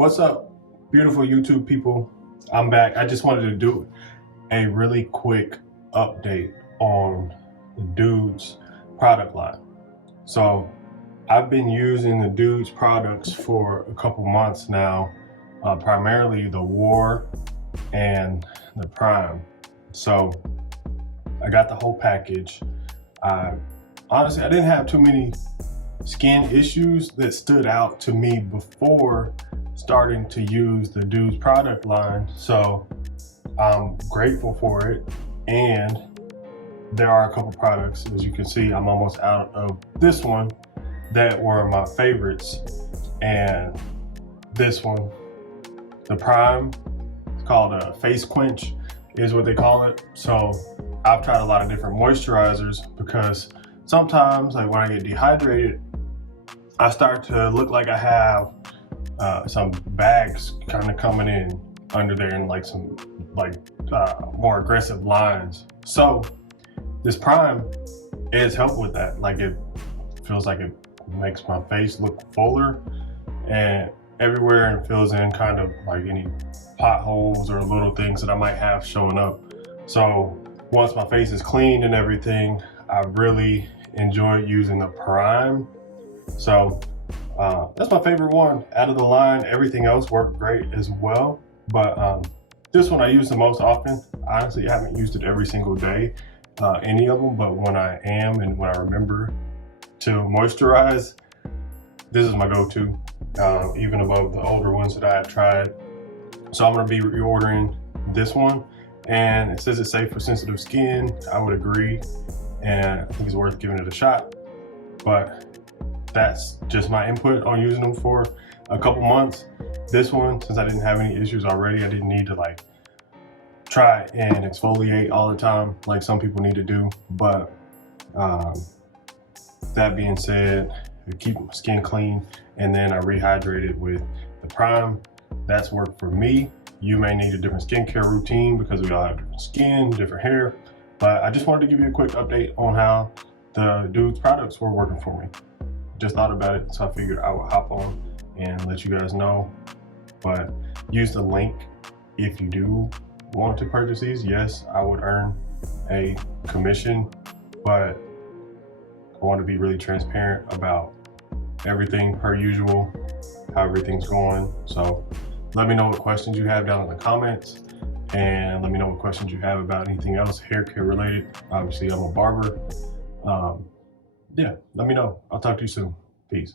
What's up, beautiful YouTube people? I'm back. I just wanted to do a really quick update on the Douxds product line. So I've been using the Douxds products for a couple months now, primarily the War and the Prime. So I got the whole package. Honestly, I didn't have too many skin issues that stood out to me before starting to use the Douxds product line, so I'm grateful for it. And there are a couple products, as you can see, I'm almost out of this one, that were my favorites. And this one, the Prime, it's called a face quench is what they call it. So I've tried a lot of different moisturizers because sometimes, like when I get dehydrated, I start to look like I have some bags kind of coming in under there and like some more aggressive lines. So this Prime is helpful with that. Like it feels like it makes my face look fuller and everywhere, and fills in kind of like any potholes or little things that I might have showing up. So once my face is cleaned and everything, I really enjoy using the Prime. So that's my favorite one out of the line. Everything else worked great as well, but this one I use the most often. Honestly, I haven't used it every single day, any of them, but when I am and when I remember to moisturize, this is my go-to, even above the older ones that I had tried. So I'm going to be reordering this one, and it says it's safe for sensitive skin. I would agree, and I think it's worth giving it a shot. But that's just my input on using them for a couple months. This one, since I didn't have any issues already, I didn't need to like try and exfoliate all the time like some people need to do. But that being said, I keep my skin clean, and then I rehydrate it with the Prime. That's worked for me. You may need a different skincare routine because we all have different skin, different hair. But I just wanted to give you a quick update on how the Douxds products were working for me. Just thought about it, so I figured I would hop on and let you guys know. But use the link if you do want to purchase these. Yes, I would earn a commission, but I want to be really transparent about everything per usual, how everything's going. So let me know what questions you have down in the comments, and let me know what questions you have about anything else hair care related. Obviously, I'm a barber. Yeah, let me know. I'll talk to you soon. Peace.